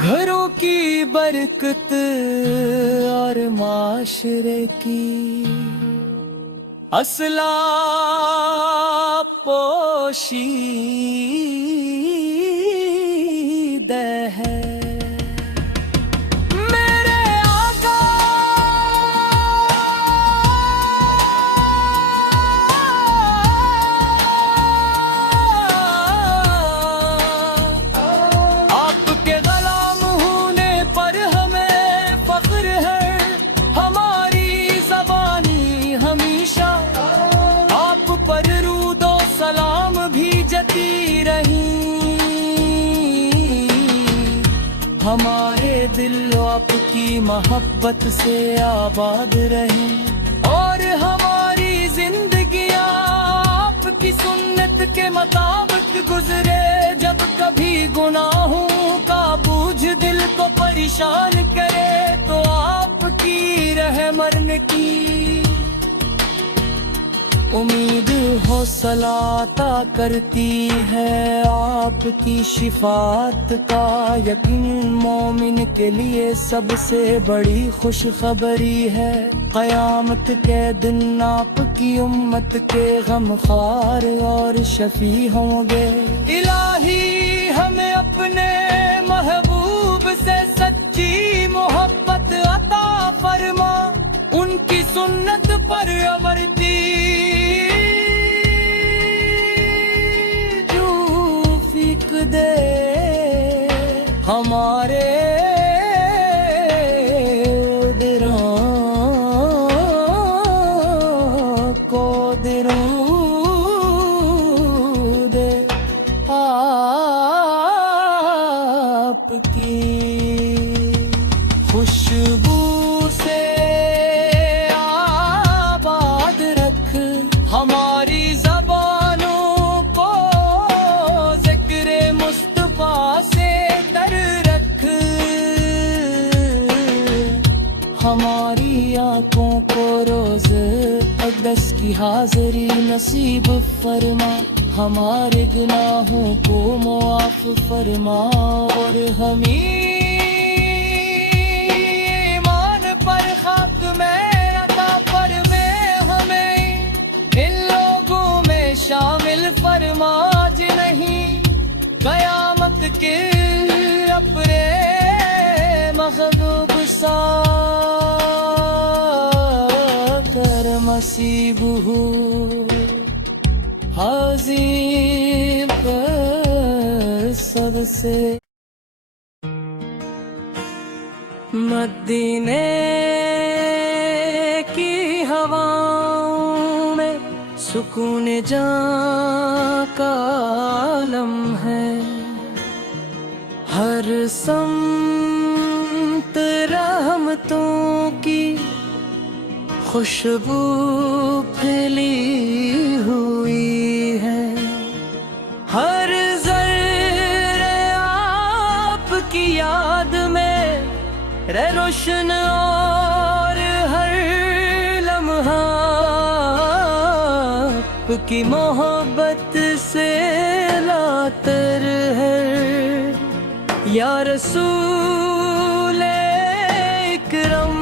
گھروں کی برکت اور معاشرے کی اصلاح پوشیدہ ہے۔ میرے آقا آپ کے غلام ہونے پر ہمیں فخر ہے، ہماری زبانی ہمیشہ آپ پر درود و سلام بھیجتی رہی۔ ہمارے دل آپ کی محبت سے آباد رہیں، اور ہماری زندگیاں آپ کی سنت کے مطابق گزرے۔ جب کبھی گناہوں کا بوجھ دل کو پریشان کرے تو آپ کی رحمت کی امید حوصلہ عطا کرتی ہے۔ آپ کی شفاعت کا یقین مومن کے لیے سب سے بڑی خوشخبری ہے۔ قیامت کے دن آپ کی امت کے غمخوار اور شفیع ہوں گے۔ الہی ہمیں اپنے محبوب سے سچی محبت عطا فرما، ان کی سنت پر عملتی دے۔ ہمارے دلوں کو درود آپ کی خوشبو سے آباد رکھ، ہماری زبانوں کو ذکر مصطفیٰ سے تر رکھ، ہماری آنکھوں کو روز اقدس کی حاضری نصیب فرما، ہمارے گناہوں کو معاف فرما، اور ہمیں ایمان پر خاک میں عطا فرمائے، ہمیں ان لوگوں میں شامل فرما جنہیں قیامت کے اپنے محبوب سا کر مسیح ہو حاضر پر سب سے۔ مدینے کی ہواؤں میں سکون جاں کا عالم ہے، ہر سمت رحمتوں کی خوشبو پھیلی ہوئی ہے، ہر ذرے آپ کی یاد میں رہ روشن، اور ہر لمحہ آپ کی محبت سے لاتر ہے۔ یا رسول اکرم،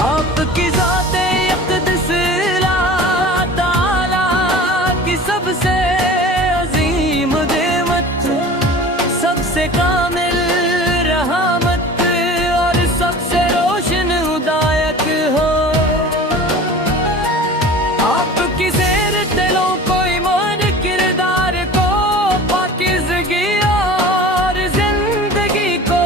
آپ کی ذات اقدس اللہ تعالیٰ کی سب سے عظیم نعمت، سب سے کامل رحمت، اور سب سے روشن ہدایت ہو۔ آپ کی زیر دلوں کو ایمان کردار کو پاکیزگی اور زندگی کو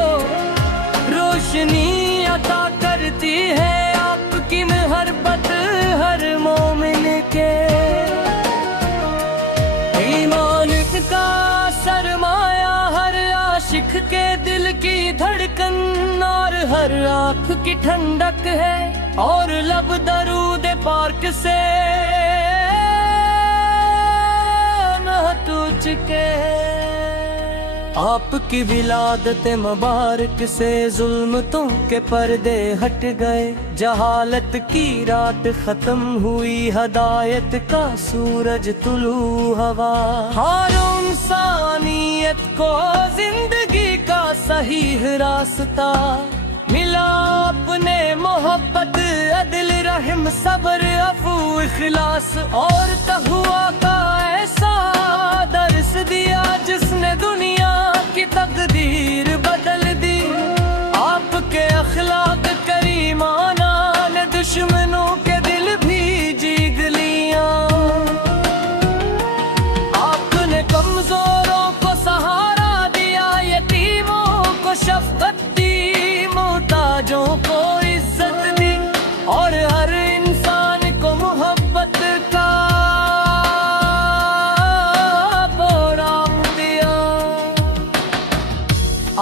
روشنی عطا کرتی ہے۔ آپ کی محبت ہر مومن کے ایمان کا سرمایہ، ہر عاشق کے دل کی دھڑکن، اور ہر آنکھ کی ٹھنڈک ہے، اور لب درود پاک سے نہ تجھ کے۔ آپ کی ولادت مبارک سے ظلمتوں کے پردے ہٹ گئے، جہالت کی رات ختم ہوئی، ہدایت کا سورج طلوع ہوا، ہر انسانیت کو زندگی کا صحیح راستہ، ملا اپنے محبت عدل رحم صبر عفو اخلاص، اور تقویٰ کا ایسا درس دیا جس نے دنیا کی تقدیر بدل دی۔ آپ کے اخلاق کریمانہ نے دشمنوں کے دل بھی جیت لیاں۔ آپ نے کمزوروں کو سہارا دیا، یتیموں کو شفقت دی، محتاجوں کو عزت دی، اور ہر انسان کو محبت کا پیغام دیا۔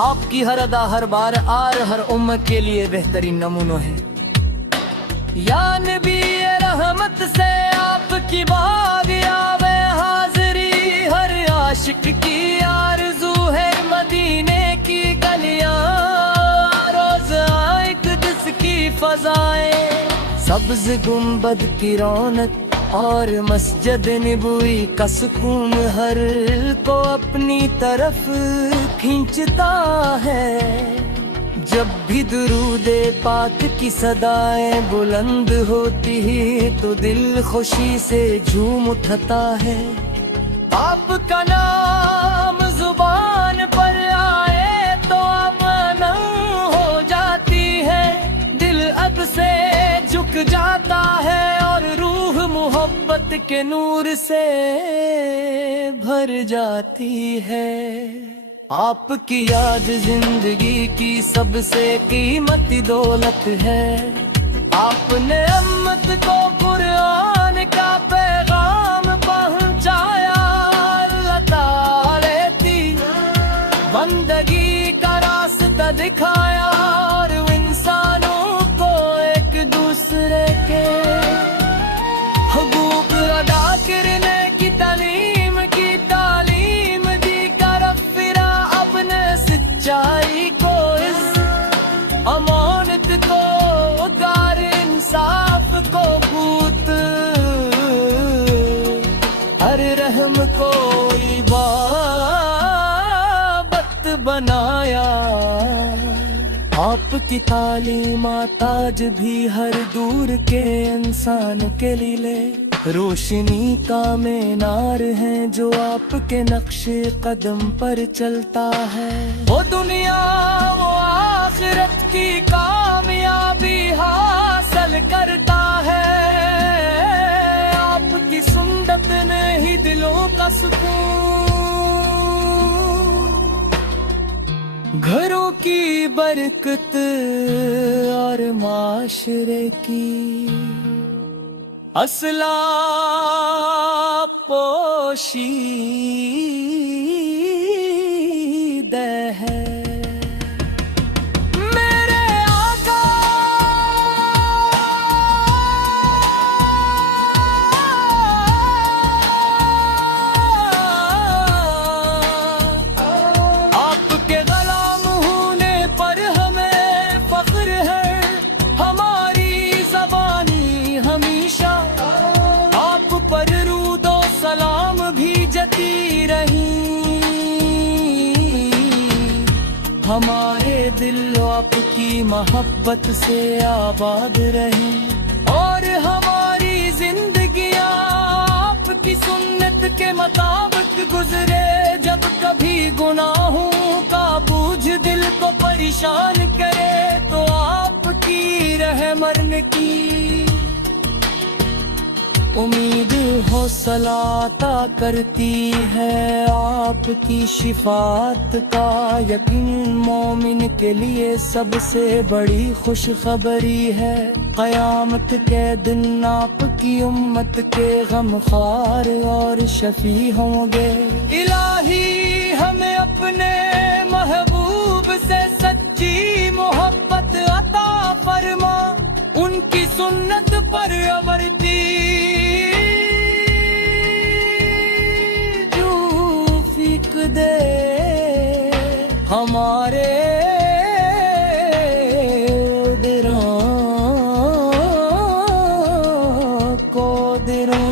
آپ کی ہر ادا ہر بار آر ہر امت کے لیے بہترین نمونہ ہے۔ یا نبی رحمت سے آپ کی باغیاں میں حاضری، ہر عاشق کی آرزو ہے مدینے کی گلیاں، روزہ اقدس کی فضائیں، سبز گنبد کی رونق اور مسجد نبوی کا سکون ہر کو اپنی طرف کھینچتا ہے۔ جب بھی درود پاک کی صدائیں بلند ہوتی ہی تو دل خوشی سے جھوم اٹھتا ہے۔ آپ کا نام زبان پر آئے تو امن ہو جاتی ہے، دل اب سے جھک جاتا ہے، اور روح محبت کے نور سے بھر جاتی ہے۔ آپ کی یاد زندگی کی سب سے قیمتی دولت ہے۔ آپ نے امت کو قرآن کا پیغام پہنچایا، اللہ تعالی کی بندگی کا راستہ دکھایا، اور انسانوں کو ایک دوسرے کے حقوق ادا کرنے کی تعلیم دی، سچائی کو عزت امانت کو گار انصاف کو بوت، ہر رحم کو عبادت بنایا۔ آپ کی تعلیمات آج بھی ہر دور کے انسان کے لیے روشنی کا مینار ہے، جو آپ کے نقش قدم پر چلتا ہے۔ وہ دنیا وہ آخرت کی کامیابی حاصل کرتا ہے، آپ کی سنت نے ہی دلوں کا سکون، گھروں کی برکت اور معاشرے کی اصلاح پوشیدہ ہے۔ ہمارے دل آپ کی محبت سے آباد رہیں، اور ہماری زندگیاں آپ کی سنت کے مطابق گزرے۔ جب کبھی گناہوں کا بوجھ دل کو پریشان کرے تو آپ کی رحمت کی امید حوصلہ عطا کرتی ہے۔ آپ کی شفاعت کا یقین مومن کے لیے سب سے بڑی خوشخبری ہے۔ قیامت کے دن آپ کی امت کے غمخوار اور شفیع ہوں گے۔ الہی ہمیں اپنے محبوب سے سچی محبت عطا فرما، ان کی سنت پر عبرتی جو فیک دے ہمارے دلوں کو درود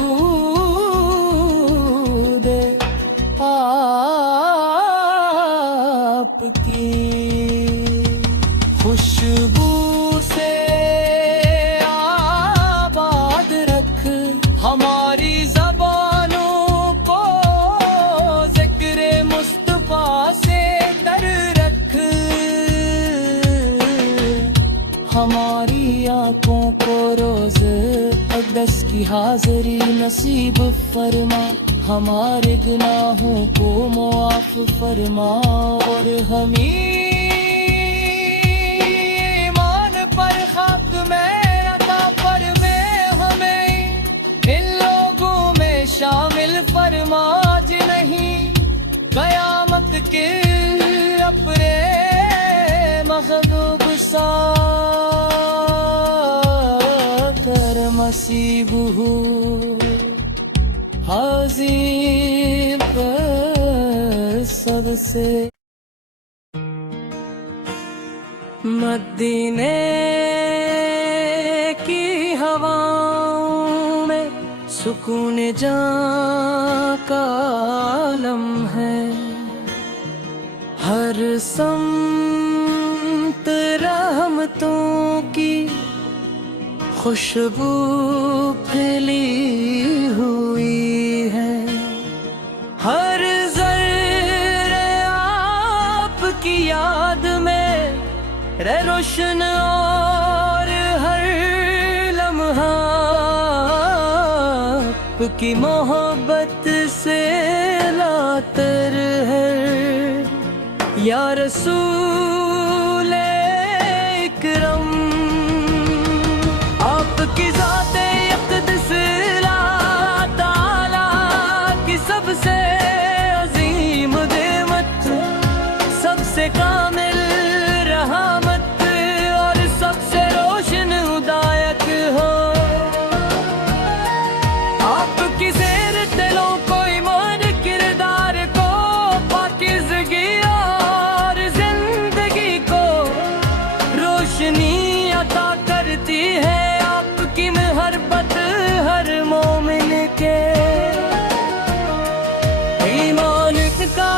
آپ آپ کی خوشبو سے آباد رکھ ہماری زبانوں کو، ذکر مصطفیٰ سے تر رکھ ہماری آنکھوں کو روز اقدس کی حاضری نصیب فرما، ہمارے گناہوں کو معاف فرما، اور ہمیں ایمان پر حق میں عطا فرما، ہمیں ان لوگوں میں شامل فرما جنہیں قیامت کے اپنے محبوب سا کر مسیح ہو عظیم پر سب سے۔ مدینے کی ہواؤں میں سکون جاں کا عالم ہے، ہر سمت رحمتوں کی خوشبو پھیلی ہوئی ہے، ہر ذرے آپ کی یاد میں رہ روشن، اور ہر لمحہ آپ کی محبت سے لاتر ہے، یا رسول اکرم آپ کی ذات اقدس اللہ تعالیٰ کی سب سے عظیم نعمت، سب سے کامل رحمت، اور سب سے روشن ہدایت ہو، آپ کی زیر دلوں کو ایمان کردار کو پاکیزگی اور زندگی کو روشنی عطا کرتی ہے، آپ کی محبت ہر مومن کے ایمان کا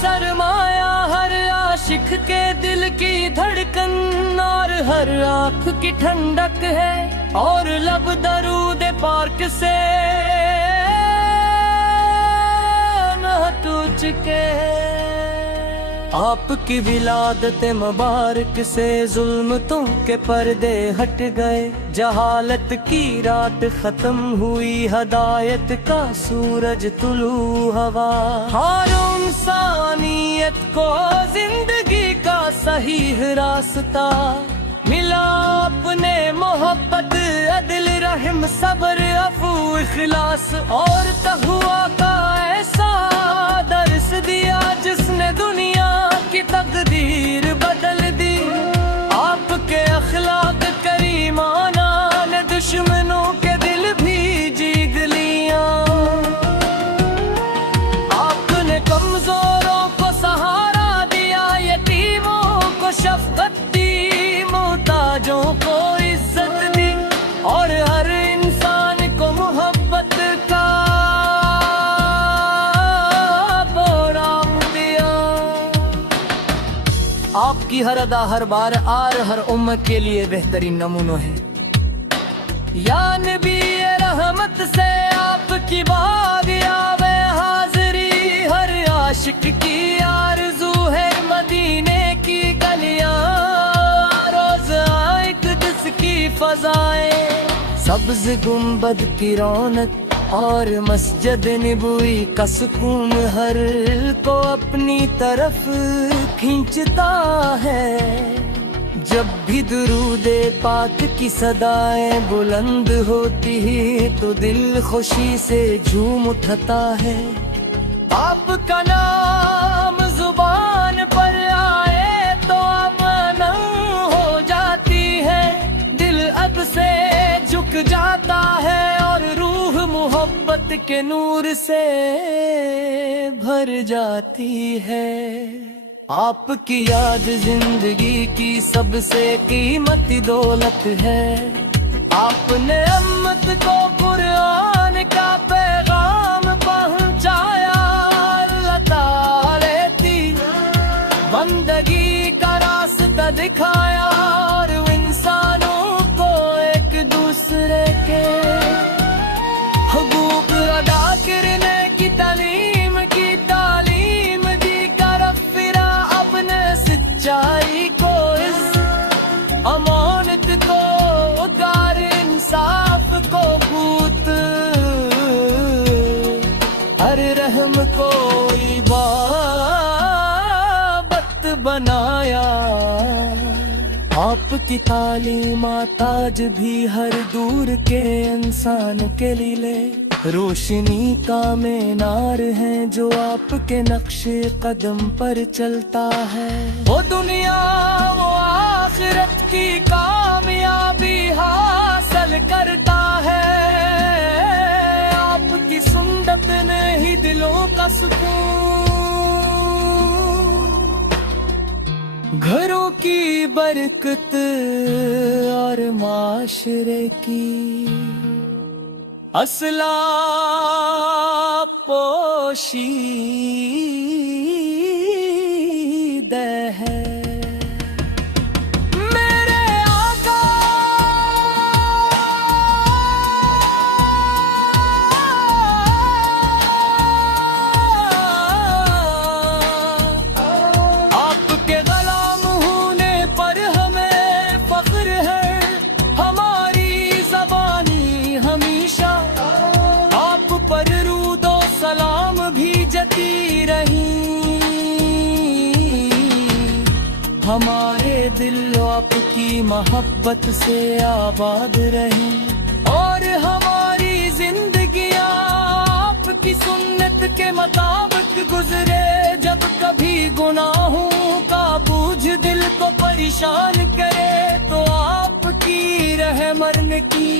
سرمایہ، ہر عاشق کے دل کی دھڑکن، اور ہر آنکھ کی ٹھنڈک ہے، اور لب درود پاک سے نہ ٹوٹ کے۔ آپ کی ولادت مبارک سے ظلمتوں کے پردے ہٹ گئے، جہالت کی رات ختم ہوئی، ہدایت کا سورج طلوع ہوا، ہر انسانیت کو زندگی کا صحیح راستہ ملا، اپنے محبت عدل رحم صبر عفو اخلاص اور تقویٰ کا ایسا درس دیا جس نے دنیا کی تقدیر بدل دی، آپ کے اخلاق کریمانہ نے دشمنوں کے دل بھی جیت لیا، آپ نے کمزوروں کو سہارا دیا، یتیموں کو شفقت دی، محتاجوں کو عزت دی، اور ہر انسان کو محبت کا پیغام دیا۔ آپ کی ہر ادا ہر بار آر ہر امت کے لیے بہترین نمونہ ہے، یا نبی رحمت سے آپ کی بات آوے حاضری، ہر عاشق کی آرزو ہے مدینے کی گلیاں، روز اقدس کی فضائیں، سبز گنبد کی رونق اور مسجد نبوی کا سکون ہر کو اپنی طرف کھینچتا ہے، جب بھی درود پاک کی صدائیں بلند ہوتی تو دل خوشی سے جھوم اٹھتا ہے، آپ کا نام زبان پر آئے تو امن ہو جاتی ہے، دل اب سے جھک جاتا ہے، اور روح محبت کے نور سے بھر جاتی ہے، آپ کی یاد زندگی کی سب سے قیمتی دولت ہے، آپ نے امت کو قرآن کا پیغام پہنچایا، اللہ تعالی بندگی کا راستہ دکھایا اور انسانوں کو ایک دوسرے کے حقوق ادا کرنے کی تعلیم دی طرف پھرا، اپنے سچائی کو، امانت کو، غیر انصاف کو بھوت، ہر رحم کو عبادت بنایا۔ آپ کی تعلیمات آج بھی ہر دور کے انسان کے لیے روشنی کا مینار ہے، جو آپ کے نقش قدم پر چلتا ہے۔ وہ دنیا وہ آخرت کی کامیابی حاصل کرتا ہے، آپ کی سنت نے ہی دلوں کا سکون، گھروں کی برکت اور معاشرے کی اصلاح پوشیدہ ہے۔ ہمارے دل آپ کی محبت سے آباد رہیں، اور ہماری زندگیاں آپ کی سنت کے مطابق گزرے۔ جب کبھی گناہوں کا بوجھ دل کو پریشان کرے تو آپ کی رحمت کی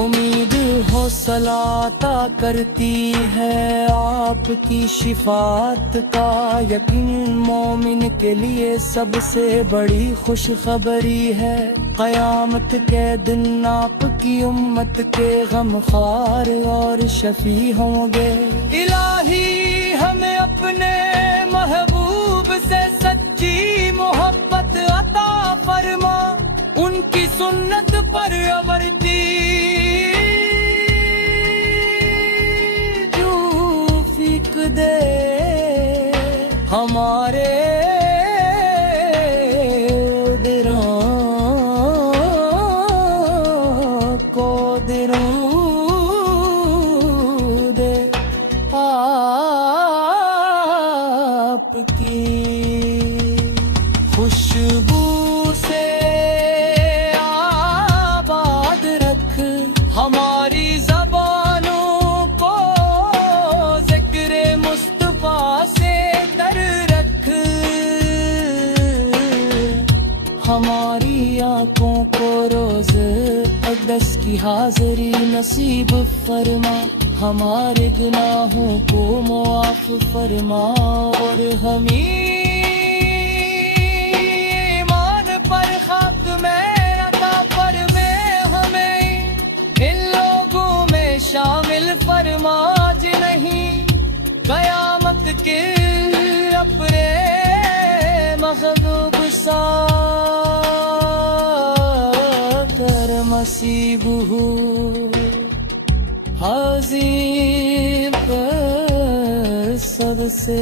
امید حوصلہ عطا کرتی ہے، آپ کی شفاعت کا یقین مومن کے لیے سب سے بڑی خوشخبری ہے۔ قیامت کے دن آپ کی امت کے غمخوار اور شفیع ہوں گے۔ الہی ہمیں اپنے محبوب سے سچی محبت عطا فرما، ان کی سنت پر عبرتی دے، ہمارے دلوں کو درود دے، آپ کی خوشبو سے آباد رکھ ہماری زبانوں کو، ہماری آنکھوں کو روز اقدس کی حاضری نصیب فرما، ہمارے گناہوں کو معاف فرما، اور ہمیں ایمان پر خاک میں عطا فرما، ہمیں ان لوگوں میں شامل فرما جنہیں قیامت کے اپنے محبوب سا مسیح حاضر پر سب سے